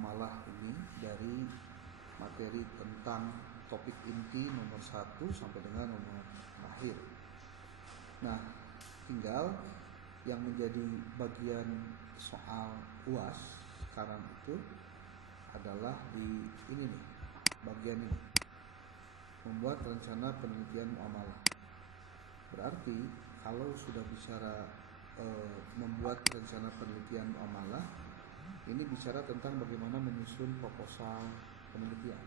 muamalah ini dari materi tentang topik inti nomor 1 sampai dengan nomor akhir. Nah, tinggal yang menjadi bagian soal UAS sekarang itu adalah di ini nih, bagian ini, membuat rencana penelitian muamalah. Berarti kalau sudah bicara membuat rencana penelitian muamalah, ini bicara tentang bagaimana menyusun proposal penelitian.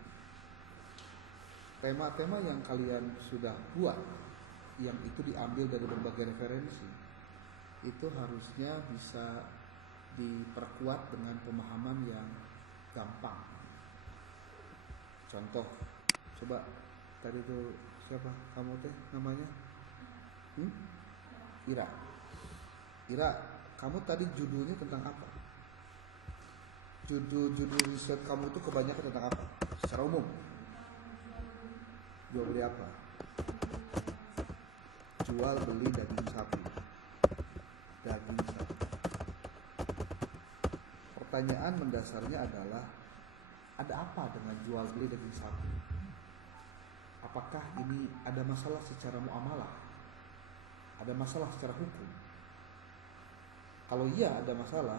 Tema-tema yang kalian sudah buat, yang itu diambil dari berbagai referensi, itu harusnya bisa diperkuat dengan pemahaman yang gampang. Contoh, coba tadi itu siapa kamu teh namanya? Ira, kamu tadi judulnya tentang apa? Judul riset kamu itu kebanyakan tentang apa? Secara umum. Jual beli apa? Jual beli daging sapi. Daging sapi. Pertanyaan mendasarnya adalah, ada apa dengan jual beli daging sapi? Apakah ini ada masalah secara muamalah? Ada masalah secara hukum? Kalau iya ada masalah,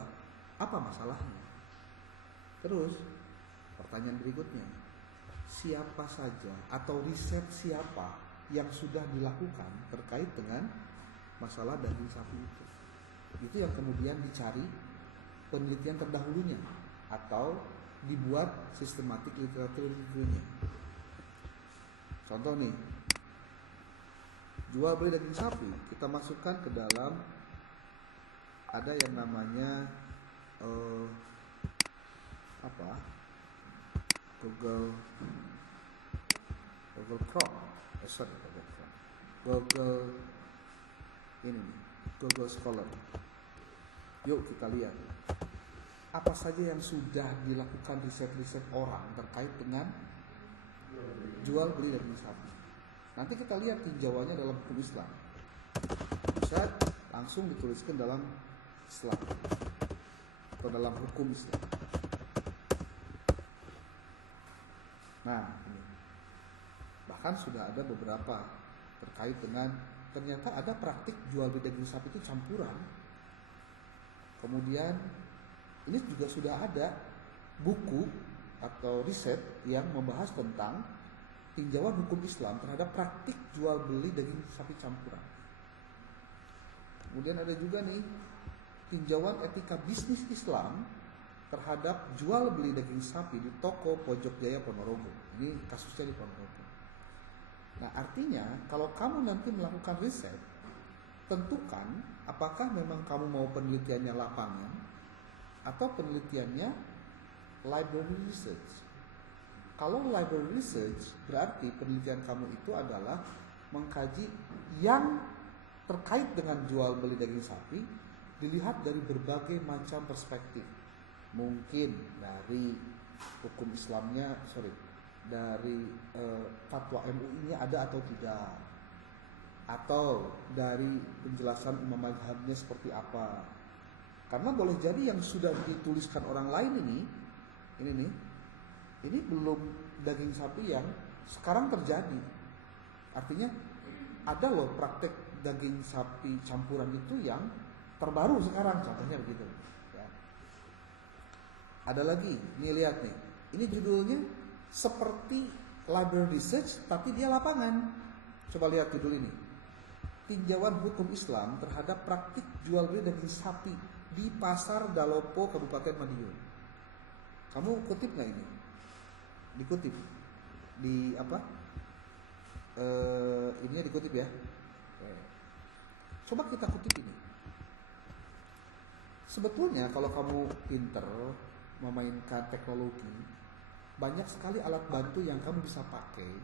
apa masalahnya? Terus pertanyaan berikutnya, siapa saja atau riset siapa yang sudah dilakukan terkait dengan masalah daging sapi itu? Itu yang kemudian dicari penelitian terdahulunya atau dibuat sistematik literaturnya. Contoh nih, jual beli daging sapi, kita masukkan ke dalam ada yang namanya Google Chrome, Google Scholar. Yuk kita lihat apa saja yang sudah dilakukan riset-riset orang terkait dengan jual beli daging sapi. Nanti kita lihat tinjauannya dalam hukum Islam. Bisa langsung dituliskan dalam Islam atau dalam hukum Islam. Nah, ini. Bahkan sudah ada beberapa terkait dengan ternyata ada praktik jual beli daging sapi itu campuran. Kemudian ini juga sudah ada buku atau riset yang membahas tentang tinjauan hukum Islam terhadap praktik jual beli daging sapi campuran. Kemudian ada juga nih tinjauan etika bisnis Islam terhadap jual beli daging sapi di toko Pojok Jaya Ponorogo. Ini kasusnya di Ponorogo. Nah, artinya kalau kamu nanti melakukan riset, tentukan apakah memang kamu mau penelitiannya lapangan atau penelitiannya library research. Kalau library research, berarti penelitian kamu itu adalah mengkaji yang terkait dengan jual beli daging sapi dilihat dari berbagai macam perspektif. Mungkin dari hukum Islamnya, dari fatwa MUI-nya ada atau tidak, atau dari penjelasan imam mazhabnya seperti apa. Karena boleh jadi yang sudah dituliskan orang lain ini belum daging sapi yang sekarang terjadi. Artinya ada loh praktek daging sapi campuran itu yang terbaru sekarang, contohnya begitu. Ya. Ada lagi, nih lihat nih, ini judulnya seperti library research tapi dia lapangan. Coba lihat judul ini, tinjauan hukum Islam terhadap praktik jual beli daging sapi di Pasar Dalopo, Kabupaten Madiun. Kamu kutip nggak ini? Dikutip di apa? Ininya dikutip ya. Coba kita kutip ini. Sebetulnya kalau kamu pinter memainkan teknologi, banyak sekali alat bantu yang kamu bisa pakai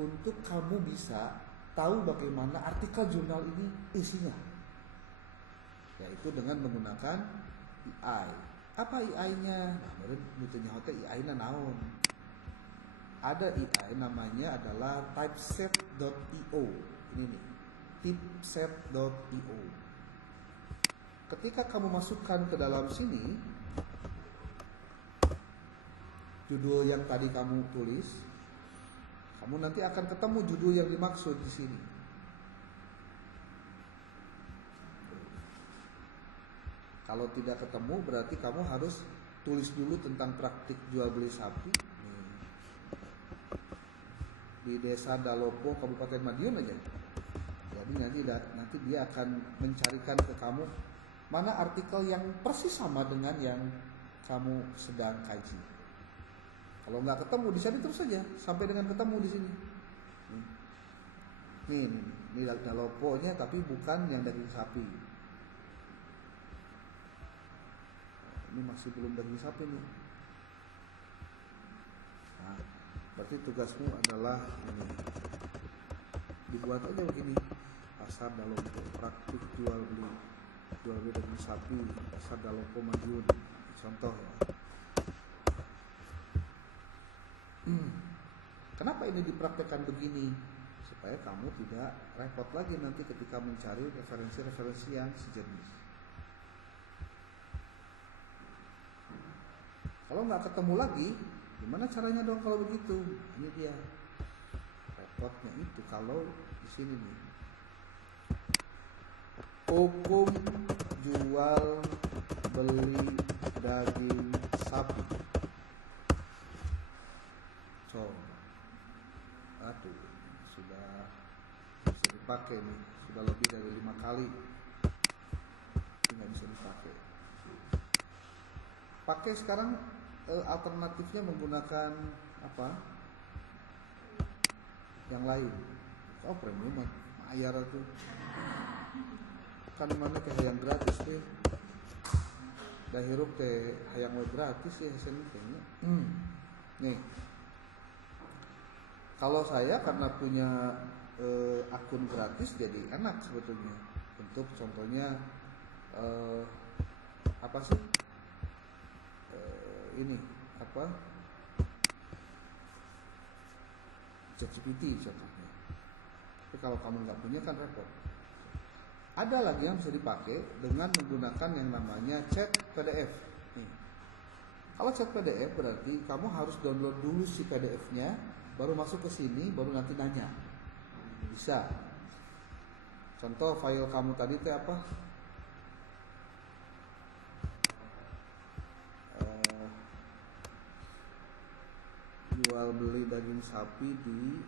untuk kamu bisa tahu bagaimana artikel jurnal ini isinya, yaitu dengan menggunakan AI. Apa AI-nya? Nah, meureun nutunya hotel AI-na naon? Ada AI namanya adalah typeset.io. Ini nih, typeset.io. Ketika kamu masukkan ke dalam sini, judul yang tadi kamu tulis, kamu nanti akan ketemu judul yang dimaksud di sini. Kalau tidak ketemu berarti kamu harus tulis dulu tentang praktik jual beli sapi di Desa Dalopo, Kabupaten Madiun aja. Jadi nanti dia akan mencarikan ke kamu mana artikel yang persis sama dengan yang kamu sedang kaji. Kalau nggak ketemu di sini terus saja sampai dengan ketemu di sini. Ini Dalopo-nya tapi bukan yang daging sapi. Ini masih belum daging sapi nih. Nah, berarti tugasmu adalah ini. Dibuat aja begini. Pasar Dalopo, praktik jual beli daging sapi, Pasar Dalopo Madiun. Contoh ya. Kenapa ini dipraktekkan begini? Supaya kamu tidak repot lagi nanti ketika mencari referensi-referensi yang sejenis. Kalau nggak ketemu lagi, gimana caranya dong kalau begitu? Ini dia repotnya itu kalau di sini nih. Hukum jual beli daging sapi. Coba, aduh, sudah bisa dipakai nih, sudah lebih dari 5 kali. Ini nggak bisa dipakai. Pakai sekarang alternatifnya menggunakan apa? Yang lain. Oh premium mayar tuh. Kan mana kayak yang gratis teh. Dah hirup teh hayang we gratis ya hasilnya kayaknya. Nih. Kalau saya karena punya akun gratis jadi enak sebetulnya. Untuk contohnya apa sih? Ini apa? ChatGPT contohnya. Tapi kalau kamu nggak punya kan repot. Ada lagi yang bisa dipakai dengan menggunakan yang namanya chat PDF. Nih. Kalau chat PDF berarti kamu harus download dulu si PDF-nya, baru masuk ke sini, baru nanti nanya. Bisa. Contoh file kamu tadi itu apa? Jual beli daging sapi di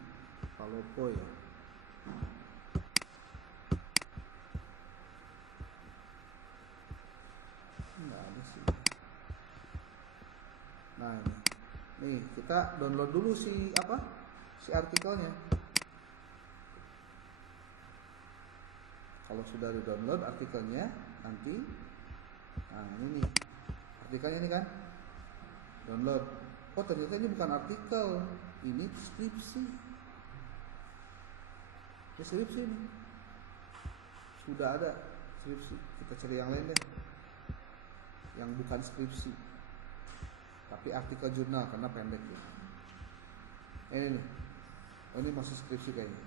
Palopo ya. Enggak ada sih. Nah ini, nih kita download dulu si apa? Si artikelnya. Kalau sudah di download artikelnya, nanti, nah ini nih, artikelnya ini kan, download. Oh ternyata ini bukan artikel, ini skripsi. Ini skripsi nih. Sudah ada skripsi. Kita cari yang lain deh. Yang bukan skripsi. Tapi artikel jurnal karena pendek ya. Ini nih. Oh ini masih skripsi kayaknya.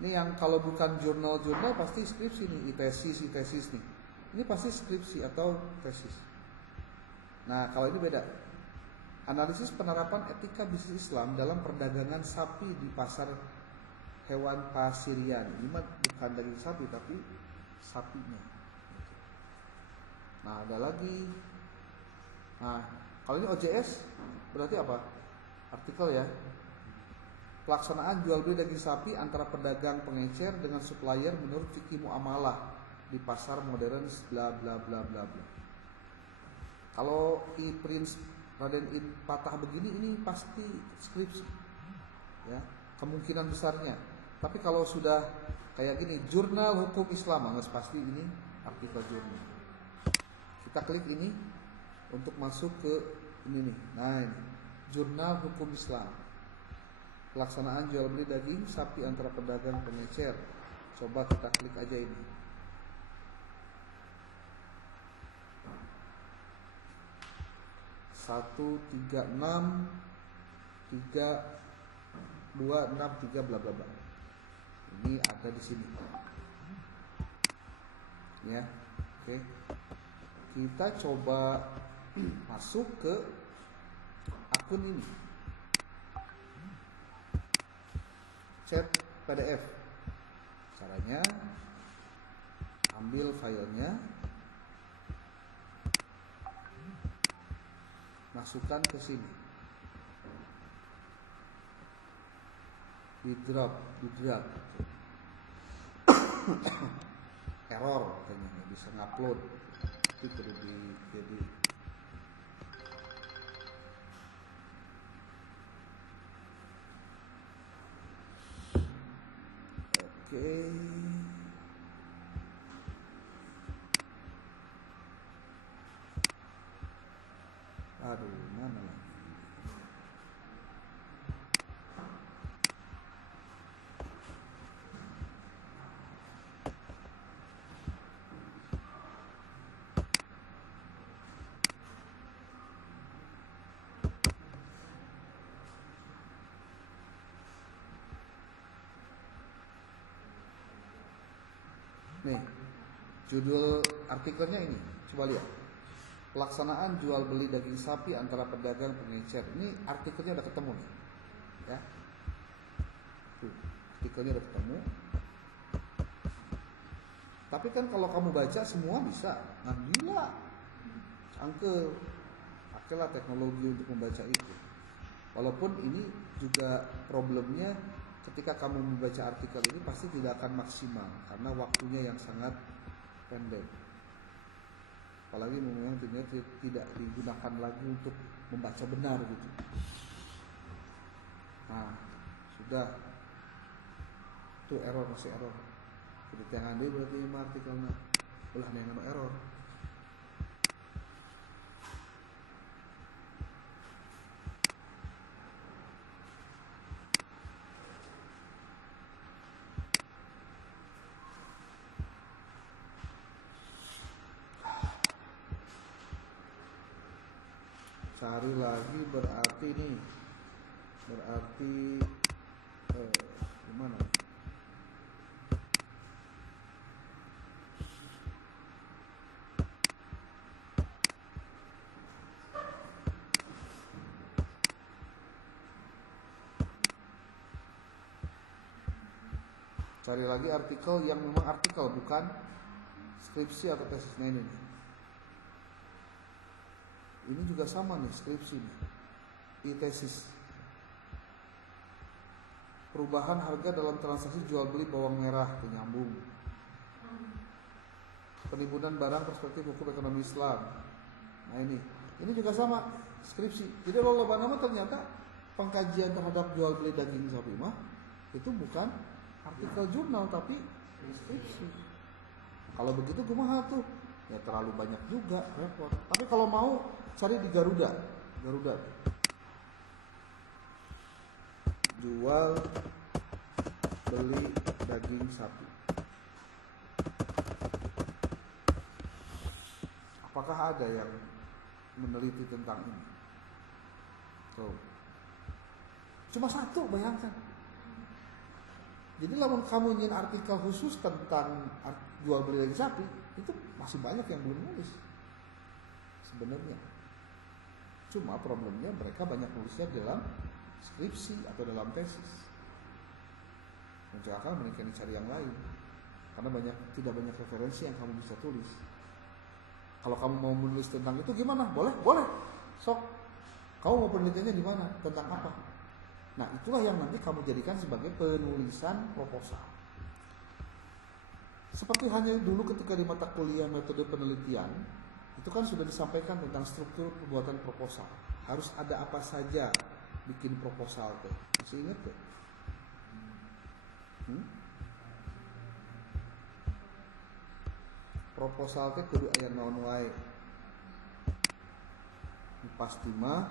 Ini yang kalau bukan jurnal-jurnal pasti skripsi nih, tesis nih. Ini pasti skripsi atau tesis. Nah kalau ini beda. Analisis penerapan etika bisnis Islam dalam perdagangan sapi di pasar hewan pasirian. Ini bukan daging sapi tapi sapinya. Nah ada lagi. Nah kalau ini OJS berarti apa? Artikel ya. Pelaksanaan jual beli daging sapi antara pedagang pengecer dengan supplier menurut fikih muamalah di pasar modern bla bla bla bla bla. Kalau Prince Raden Patah begini ini pasti skripsi. Ya, kemungkinan besarnya. Tapi kalau sudah kayak gini, jurnal hukum Islam, harus pasti ini artikel jurnal. Kita klik ini untuk masuk ke ini nih. Nah, ini jurnal hukum Islam. Pelaksanaan jual beli daging sapi antara pedagang pengecer. Coba kita klik aja ini. Satu tiga enam 3263 bla bla bla. Ini ada di sini. Ya. Oke. Kita coba masuk ke akun ini. Chat PDF. Caranya ambil filenya, masukkan ke sini, di drop. Error katanya, nggak bisa ngupload. Itu perlu jadi oke. Aduh, mana lagi? Nih, judul artikelnya ini, coba lihat. Pelaksanaan jual beli daging sapi antara pedagang pengecer. Ini artikelnya udah ketemu nih, ya. Tuh, artikelnya udah ketemu. Tapi kan kalau kamu baca semua bisa, nah gila, cangkel. Pakailah teknologi untuk membaca itu. Walaupun ini juga problemnya, ketika kamu membaca artikel ini pasti tidak akan maksimal karena waktunya yang sangat pendek. Apalagi memang tidak digunakan lagi untuk membaca benar gitu. Nah, sudah. Tuh error, masih error. Jadi jangan deh berarti ini artikelnya. Ulah dengan error. Cari lagi berarti nih, berarti gimana? Cari lagi artikel yang memang artikel, bukan skripsi atau tesis. Nah ini nih. Ini juga sama nih, skripsi nih. I-tesis. Perubahan harga dalam transaksi jual beli bawang merah, penyambung. Penimbunan barang perspektif hukum ekonomi Islam. Nah ini juga sama, skripsi. Jadi loba nama ternyata pengkajian terhadap jual beli daging sapi mah itu bukan artikel jurnal tapi skripsi. Kalau begitu kumaha tuh? Ya terlalu banyak juga, repot. Tapi kalau mau cari di Garuda. Jual beli daging sapi. Apakah ada yang meneliti tentang ini? Tuh. Cuma satu, bayangkan. Jadi lamun kamu ingin artikel khusus tentang jual beli daging sapi, itu masih banyak yang belum nulis sebenarnya. Cuma problemnya mereka banyak nulisnya dalam skripsi atau dalam tesis. Mencoba mereka cari yang lain karena tidak banyak referensi yang kamu bisa tulis. Kalau kamu mau menulis tentang itu gimana? Boleh. Sok. Kamu mau penelitiannya di mana? Tentang apa? Nah, itulah yang nanti kamu jadikan sebagai penulisan proposal. Seperti hanya dulu ketika di mata kuliah metode penelitian, itu kan sudah disampaikan tentang struktur pembuatan proposal. Harus ada apa saja bikin proposal tuh. Masih ingat tuh? Proposal teh kudu aya naon wae. Pasti mah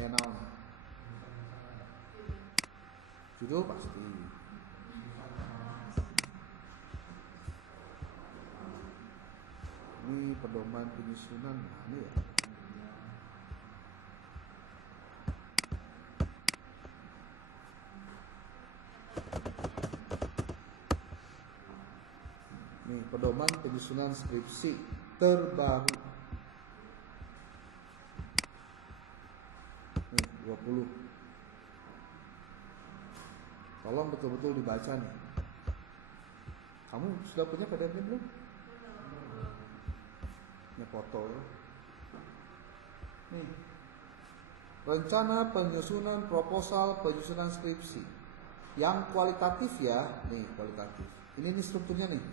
aya naon. Judul pasti. Ini pedoman penyusunan mana ya? Nih, pedoman penyusunan skripsi terbaru. 20. Tolong betul-betul dibaca nih. Kamu sudah punya PDF belum? Ini foto ya. Nih. Rencana penyusunan proposal penyusunan skripsi. Yang kualitatif ya, nih kualitatif. Ini strukturnya nih.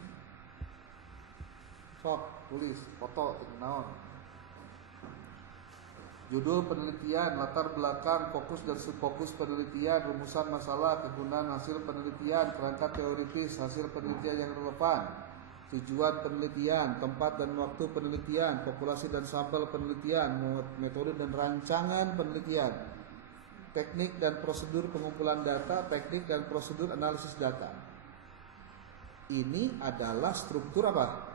Sok, tulis, foto, naon. Judul penelitian, latar belakang, fokus dan subfokus penelitian, rumusan masalah, kegunaan hasil penelitian, kerangka teoritis hasil penelitian yang relevan, tujuan penelitian, tempat dan waktu penelitian, populasi dan sampel penelitian, metode dan rancangan penelitian, teknik dan prosedur pengumpulan data, teknik dan prosedur analisis data. Ini adalah struktur apa?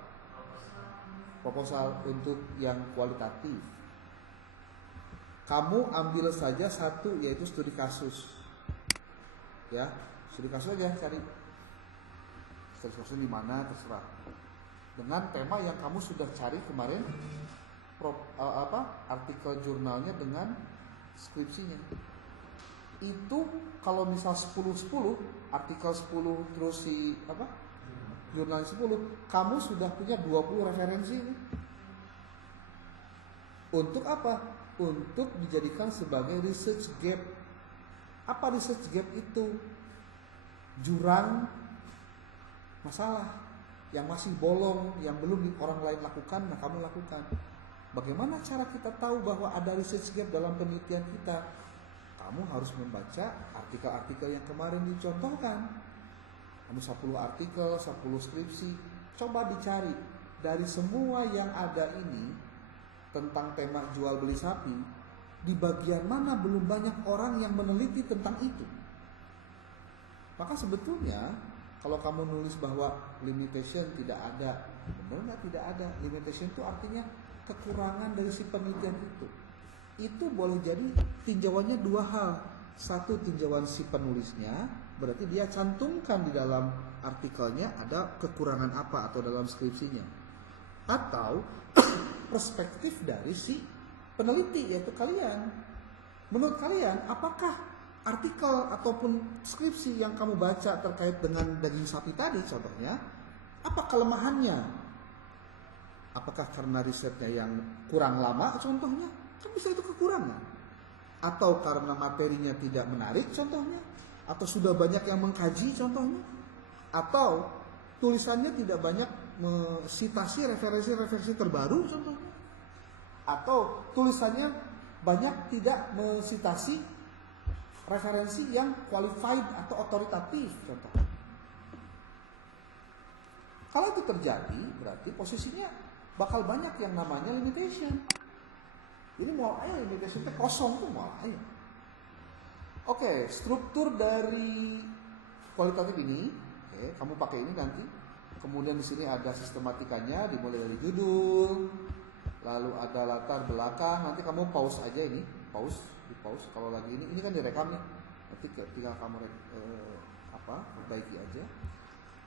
Proposal untuk yang kualitatif. Kamu ambil saja satu, yaitu studi kasus. Ya, studi kasus aja cari. Studi kasus di mana terserah. Dengan tema yang kamu sudah cari kemarin, artikel jurnalnya dengan skripsinya. Itu kalau misal 10-10, artikel 10 terus si jurnal 10, kamu sudah punya 20 referensi. Untuk apa? Untuk dijadikan sebagai research gap. Apa research gap itu? Jurang masalah yang masih bolong, yang belum orang lain lakukan, nah kamu lakukan. Bagaimana cara kita tahu bahwa ada research gap dalam penelitian kita? Kamu harus membaca artikel-artikel yang kemarin dicontohkan. Kamu 10 artikel, 10 skripsi, coba dicari dari semua yang ada ini tentang tema jual beli sapi, di bagian mana belum banyak orang yang meneliti tentang itu. Maka sebetulnya kalau kamu nulis bahwa limitation tidak ada, benar nggak tidak ada? Limitation itu artinya kekurangan dari si penelitian itu. Itu boleh jadi tinjauannya dua hal. Satu, tinjauan si penulisnya, berarti dia cantumkan di dalam artikelnya ada kekurangan apa atau dalam skripsinya. Atau perspektif dari si peneliti, yaitu kalian. Menurut kalian, apakah artikel ataupun skripsi yang kamu baca terkait dengan daging sapi tadi contohnya, apa kelemahannya? Apakah karena risetnya yang kurang lama contohnya? Kan bisa itu kekurangan. Atau karena materinya tidak menarik contohnya, atau sudah banyak yang mengkaji contohnya, atau tulisannya tidak banyak mensitasi referensi-referensi terbaru contohnya, atau tulisannya banyak tidak mensitasi referensi yang qualified atau otoritatif contohnya. Kalau itu terjadi, berarti posisinya bakal banyak yang namanya limitation. Jadi mau aja limitation itu kosong tuh mau aja. Oke, struktur dari kualitatif ini, kamu pakai ini nanti. Kemudian di sini ada sistematikanya, dimulai dari judul, lalu ada latar belakang. Nanti kamu pause aja ini, di pause. Kalau lagi ini kan direkam nih. Nanti tinggal kamu perbaiki aja.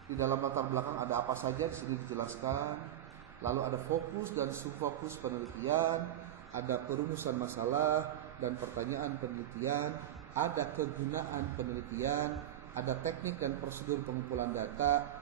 Di dalam latar belakang ada apa saja, di sini dijelaskan. Lalu ada fokus dan subfokus penelitian, ada perumusan masalah dan pertanyaan penelitian, ada kegunaan penelitian, ada teknik dan prosedur pengumpulan data.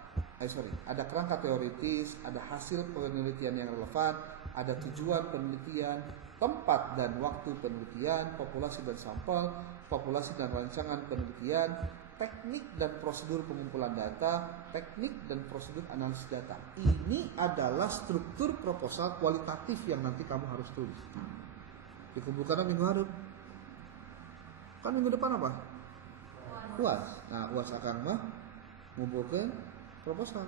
Ada kerangka teoritis, ada hasil penelitian yang relevan, ada tujuan penelitian, tempat dan waktu penelitian, populasi dan sampel, populasi dan rancangan penelitian, teknik dan prosedur pengumpulan data, teknik dan prosedur analisis data. Ini adalah struktur proposal kualitatif yang nanti kamu harus tulis. Dikumpulkan minggu harus. Kan minggu depan apa? UAS. Nah, UAS akan ngumpulkan proposal.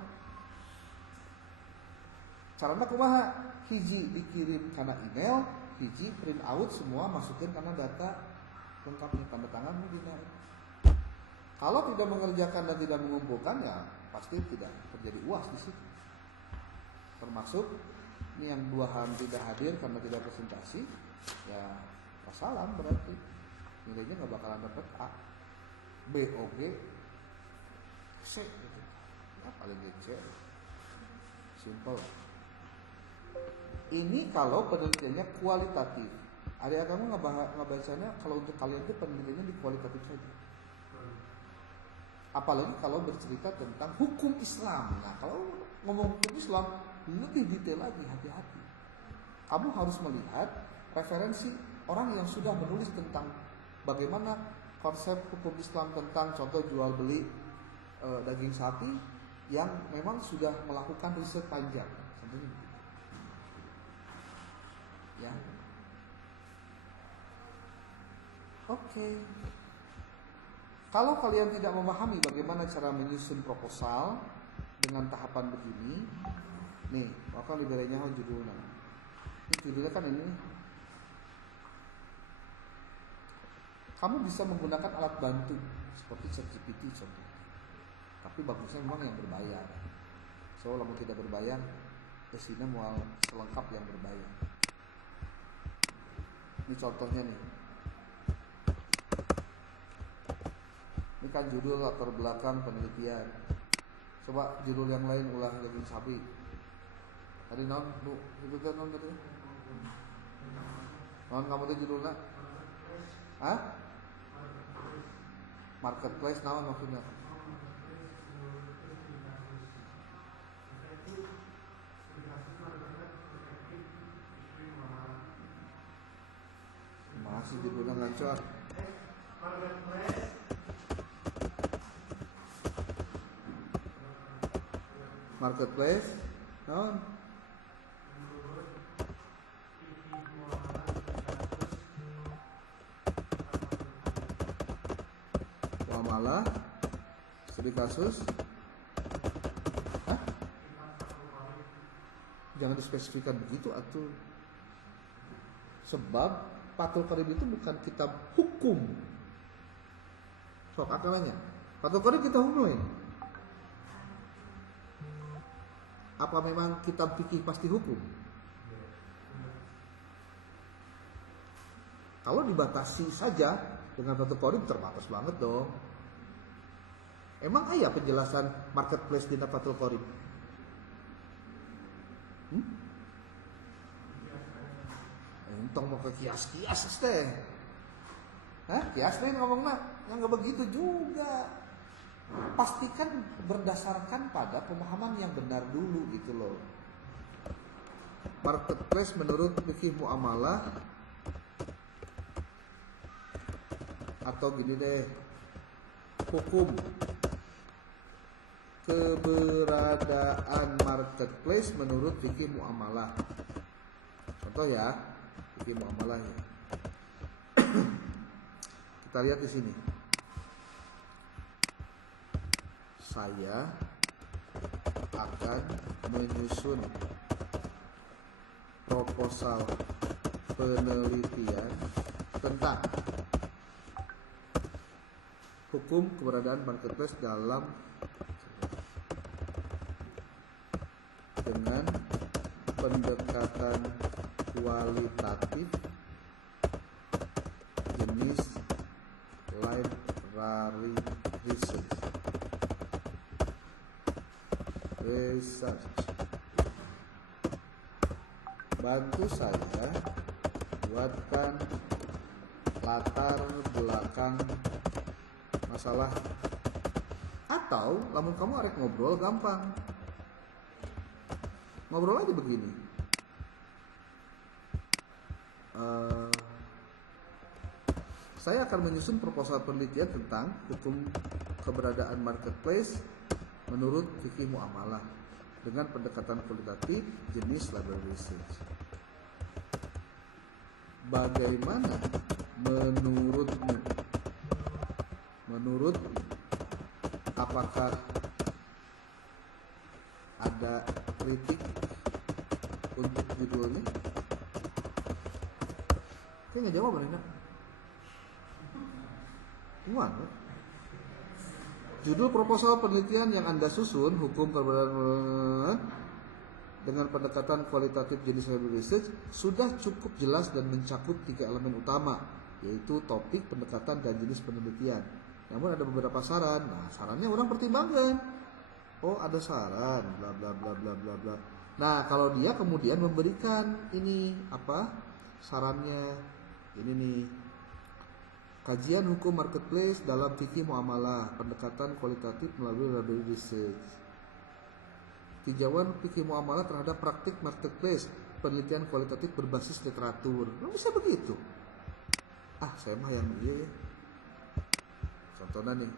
Caranya kumaha? Hiji dikirim karena email, hiji print out semua masukin karena data lengkapnya tanda tangan dina. Kalau tidak mengerjakan dan tidak mengumpulkan, ya pasti tidak terjadi UAS di situ. Termasuk ini yang 2 hari tidak hadir karena tidak presentasi, ya wassalam berarti nilainya nggak bakalan dapat A, B, O, G, C gitu. Ya paling C, simple. Ini kalau penelitiannya kualitatif. Adik kamu ngebacanya kalau untuk kalian itu penelitiannya di kualitatif saja. Apalagi kalau bercerita tentang hukum Islam. Nah, kalau ngomong hukum Islam lebih detail lagi, hati-hati. Kamu harus melihat referensi orang yang sudah menulis tentang bagaimana konsep hukum Islam tentang contoh jual beli daging sapi yang memang sudah melakukan riset panjang. Contohnya begitu. Ya. Oke. Kalau kalian tidak memahami bagaimana cara menyusun proposal dengan tahapan begini, nih, maka liberenya judulnya. Ini judulnya kan ini. Kamu bisa menggunakan alat bantu seperti ChatGPT contoh. Tapi bagusnya memang yang berbayar. So, kalau tidak berbayar, kesini mau selengkap yang berbayar. Ini contohnya nih. Ini kan judul latar belakang penelitian. Coba judul yang lain ulah daging sapi. Tadi non, itu kan non tadi. Non kamu tuh judulnya? Hah? Marketplace naon maksudnya? Masih judulnya ngacor. Marketplace, naon? Muamalah, studi kasus. Hah? Jangan dispesifikan begitu atuh. Sebab Fathul Qorib itu bukan kitab hukum. Sok akalnya. Fathul Qorib kitab hukum ya? Apa memang kitab fikih pasti hukum? Kalau dibatasi saja dengan Fathul Qorib terbatas banget dong. Emang ayah penjelasan marketplace di Fathul Qorib? Entong mau ke kias-kias teh. Hah? Kias teh ngomongnya yang nggak begitu juga. Pastikan berdasarkan pada pemahaman yang benar dulu gitu loh. Marketplace menurut fikih muamalah atau gini deh, hukum keberadaan marketplace menurut fikih muamalah. Contoh ya, fikih muamalah ya. Kita lihat di sini. Saya akan menyusun proposal penelitian tentang hukum keberadaan marketplace dengan pendekatan kualitatif jenis library research. Bantu saya buatkan latar belakang masalah. Atau lamun kamu arek ngobrol gampang. Ngobrol aja begini. Saya akan menyusun proposal penelitian tentang hukum keberadaan marketplace menurut fikih muamalah dengan pendekatan kualitatif jenis library research. Bagaimana menurutmu? Menurut apakah ada kritik untuk judulnya? Saya nggak jawab Nina. Gimana? Judul proposal penelitian yang Anda susun, hukum keberadaan dengan pendekatan kualitatif jenis library research, sudah cukup jelas dan mencakup 3 elemen utama, yaitu topik, pendekatan, dan jenis penelitian. Namun ada beberapa saran. Nah, sarannya orang pertimbangkan. Oh, ada saran, bla bla bla bla bla bla. Nah, kalau dia kemudian memberikan ini apa? Sarannya. Ini nih, kajian hukum marketplace dalam fikih muamalah, pendekatan kualitatif melalui research. Tinjauan fikih muamalah terhadap praktik marketplace, penelitian kualitatif berbasis literatur. Nggak bisa begitu. Saya mah yang iya ya. Contohnya nih,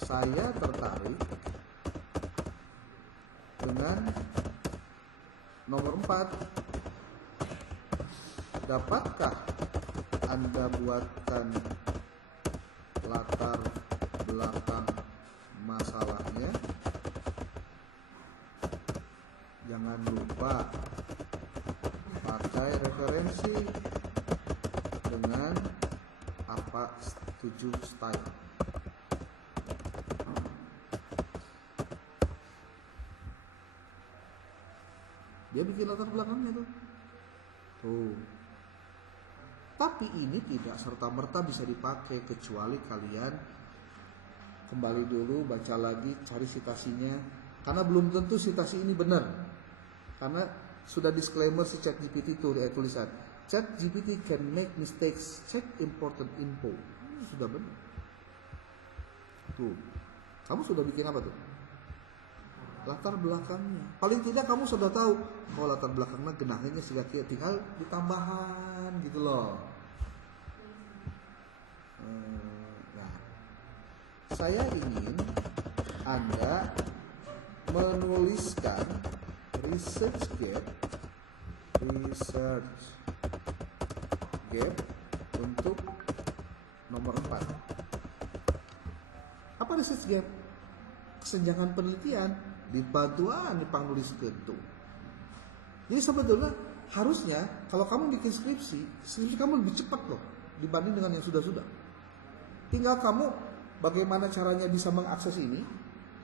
saya tertarik dengan nomor 4. Dapatkah Anda buatkan latar belakang masalahnya? Jangan lupa pakai referensi dengan apa 7 style. Dia bikin latar belakangnya tuh. Tapi ini tidak serta-merta bisa dipakai kecuali kalian kembali dulu, baca lagi, cari citasinya. Karena belum tentu citasi ini benar. Karena sudah disclaimer si ChatGPT itu di tulisan. ChatGPT can make mistakes, check important info. Sudah benar. Tuh. Kamu sudah bikin apa tuh? Latar belakangnya. Paling tidak kamu sudah tahu kalau latar belakangnya genahnya sudah tinggal ditambahan gitu loh. Nah, saya ingin Anda menuliskan research gap untuk nomor 4. Apa research gap? Kesenjangan penelitian di bantuan dipangnulis gitu. Jadi sebetulnya harusnya kalau kamu bikin skripsi kamu lebih cepat loh dibanding dengan yang sudah-sudah. Tinggal kamu bagaimana caranya bisa mengakses ini,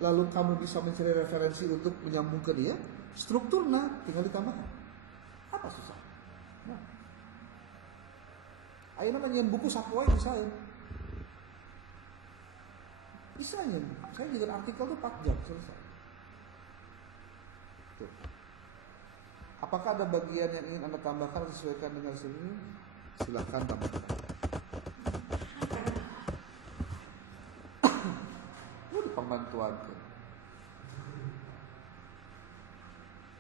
lalu kamu bisa mencari referensi untuk menyambung ke dia, strukturnya tinggal ditambahkan. Apa susah? Nah. Ayo namanya buku sapoe bisa ya. Bisa ya. Saya bikin artikel tuh 4 jam selesai. Tuh. Apakah ada bagian yang ingin Anda tambahkan sesuaikan dengan sini? Silahkan tambahkan. Ini pembantuan.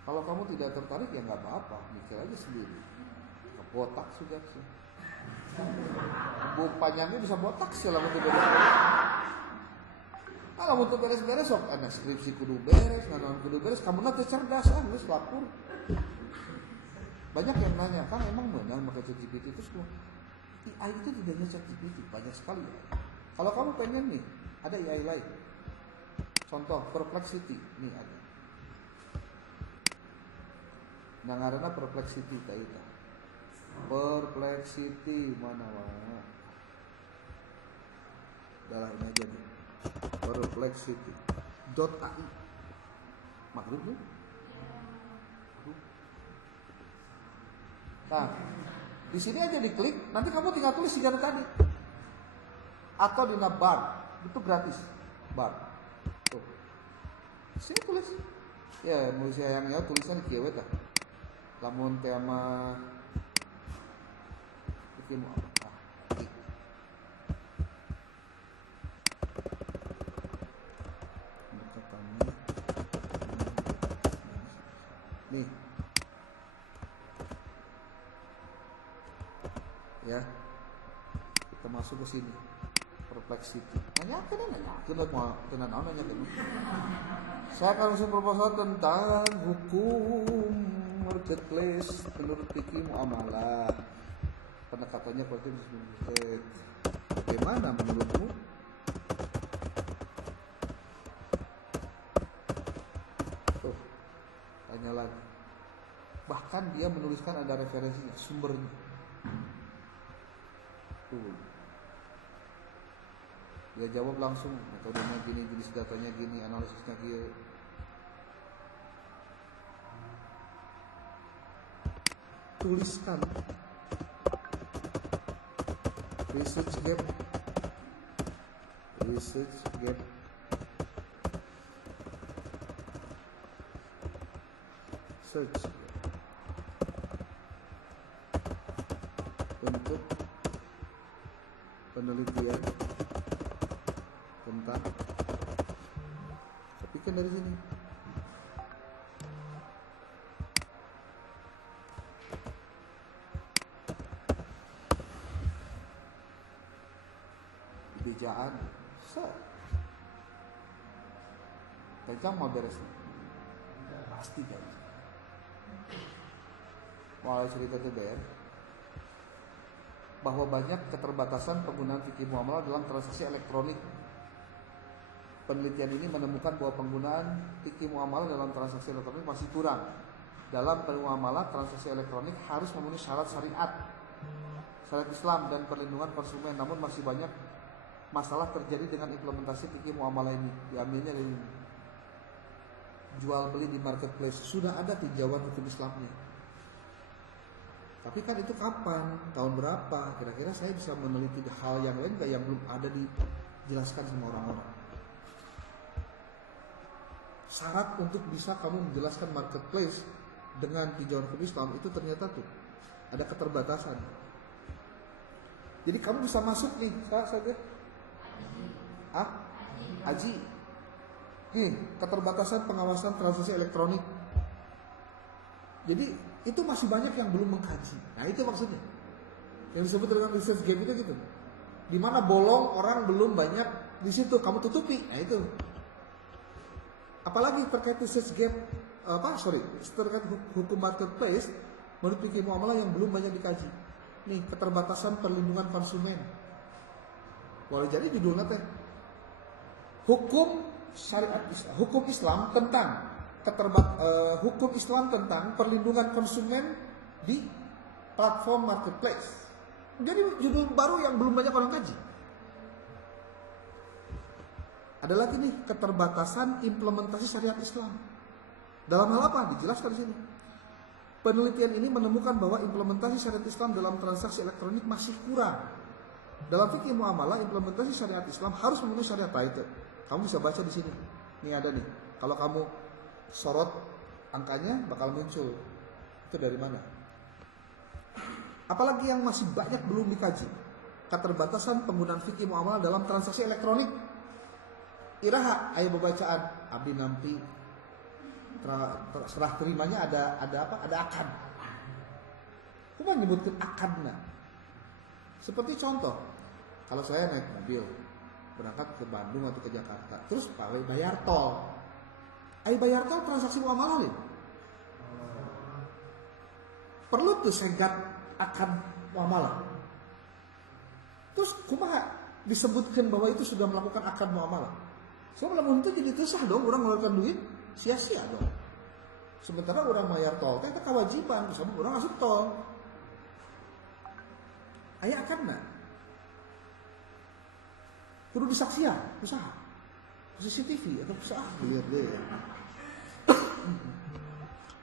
Kalau kamu tidak tertarik ya nggak apa-apa, mikir aja sendiri. Botak sudah sih. Buk panjangnya bisa botak sih lah untuk beres-beres. Kalau untuk beres-beres sok anak skripsi kudu beres, nanon kudu beres, kamu nanti cerdas geus lapor. Banyak yang nanya, "Kang emang menang pakai ChatGPT?" Terus AI itu tidak hanya ChatGPT, banyak sekali ya. Kalau kamu pengen nih, ada AI lain. Contoh Perplexity, nih ada. Nah ngaranna Perplexity taita. Perplexity mana wae. Dalam ini aja nih. Perplexity.ai. Maklum tuh. Nah, di sini aja diklik, nanti kamu tinggal tulis sejarah tadi. Atau di Bar, itu gratis. Bar. Tuh. Sini tulis. Ya, mau sayangnya tulisan di kieu tah. Lamun tema bikin apa? Nih. Ya. Kita masuk ke sini. Perplexity. Nanyakeun mau tenan nanya kan. Saya akan usul proposal tentang hukum marketplace menurut fikih muamalah. Pendekatannya kualitatif. Bagaimana menurutmu? Tuh, tanya lagi. Bahkan dia menuliskan ada referensinya, sumbernya. Tuh. Dia jawab langsung, metodenya gini, jenis datanya gini, analisisnya gini. Tuliskan research gap search untuk penelitian tentang, kepikan dari sini. Bijaan, kencang mau beres, pasti kan. Mulai cerita TBR bahwa banyak keterbatasan penggunaan fikih muamalah dalam transaksi elektronik. Penelitian ini menemukan bahwa penggunaan fikih muamalah dalam transaksi elektronik masih kurang. Dalam muamalah transaksi elektronik harus memenuhi syarat syariat Islam dan perlindungan konsumen. Namun masih banyak masalah terjadi dengan implementasi fikih muamalah ini. Diambilnya dari jual beli di marketplace. Sudah ada tinjauan hukum Islamnya. Tapi kan itu kapan? Tahun berapa? Kira-kira saya bisa meneliti hal yang lain yang belum ada dijelaskan sama orang-orang. Syarat untuk bisa kamu menjelaskan marketplace dengan tinjauan hukum Islam itu ternyata tuh ada keterbatasan. Jadi kamu bisa masuk nih, saja. Haji. Nih, keterbatasan pengawasan transaksi elektronik. Jadi itu masih banyak yang belum mengkaji. Nah itu maksudnya. Yang disebut dengan research gap itu gitu. Dimana bolong orang belum banyak di situ, kamu tutupi. Nah itu. Apalagi terkait research gap, terkait hukum marketplace, menurut fikih muamalah yang belum banyak dikaji. Nih keterbatasan perlindungan konsumen. Boleh jadi judulnya teh hukum syariat Islam, hukum Islam tentang hukum Islam tentang perlindungan konsumen di platform marketplace. Jadi judul baru yang belum banyak orang kaji. Ada lagi nih keterbatasan implementasi syariat Islam. Dalam hal apa? Dijelaskan di sini. Penelitian ini menemukan bahwa implementasi syariat Islam dalam transaksi elektronik masih kurang. Dalam fikih muamalah, implementasi syariat Islam harus memenuhi syariat itu. Kamu bisa baca di sini. Ini ada nih. Kalau kamu sorot angkanya bakal muncul. Itu dari mana? Apalagi yang masih banyak belum dikaji. Keterbatasan penggunaan fikih muamalah dalam transaksi elektronik. Iraha aya bacaan abdi nampi serah terimanya ada apa? Ada akad. Cuma nyebutkan akadna. Seperti contoh, kalau saya naik mobil berangkat ke Bandung atau ke Jakarta, terus bayar tol. Bayar tol transaksi muamalah nih. Perlu tuh segat akad muamalah. Terus kumaha disebutkan bahwa itu sudah melakukan akad muamalah. Soalnya lamun itu jadi kesah dong orang mengeluarkan duit, sia-sia dong. Sementara orang bayar tol, itu kewajiban, sama orang masuk tol. Aya akadna. Kudu disaksian, usaha. CCTV atau usaha, lihat deh.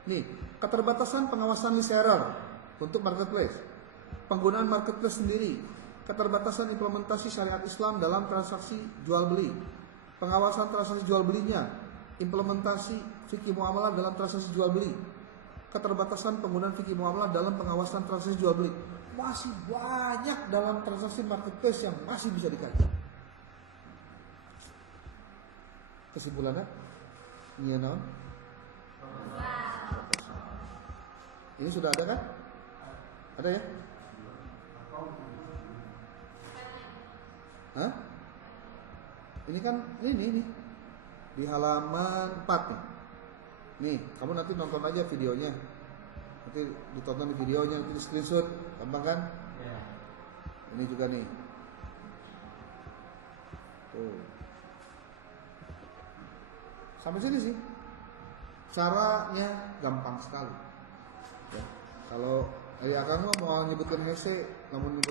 Nih, keterbatasan pengawasan reseller untuk marketplace. Penggunaan marketplace sendiri, keterbatasan implementasi syariat Islam dalam transaksi jual beli. Pengawasan transaksi jual belinya, implementasi fikih muamalah dalam transaksi jual beli, keterbatasan penggunaan fikih muamalah dalam pengawasan transaksi jual beli. Masih banyak dalam transaksi marketplace yang masih bisa dikaji. Kesimpulannya, ini naon? Ini sudah ada kan? Ada ya? Hah? Ini kan ini di halaman 4 nih. Nih, kamu nanti nonton aja videonya. Nanti ditonton di videonya, nanti di screenshot, gampang kan? Ya. Ini juga nih. Tuh. Sampai sini sih. Caranya gampang sekali. Ya. Kalau kamu mau nyebutkan hese, namun nyebut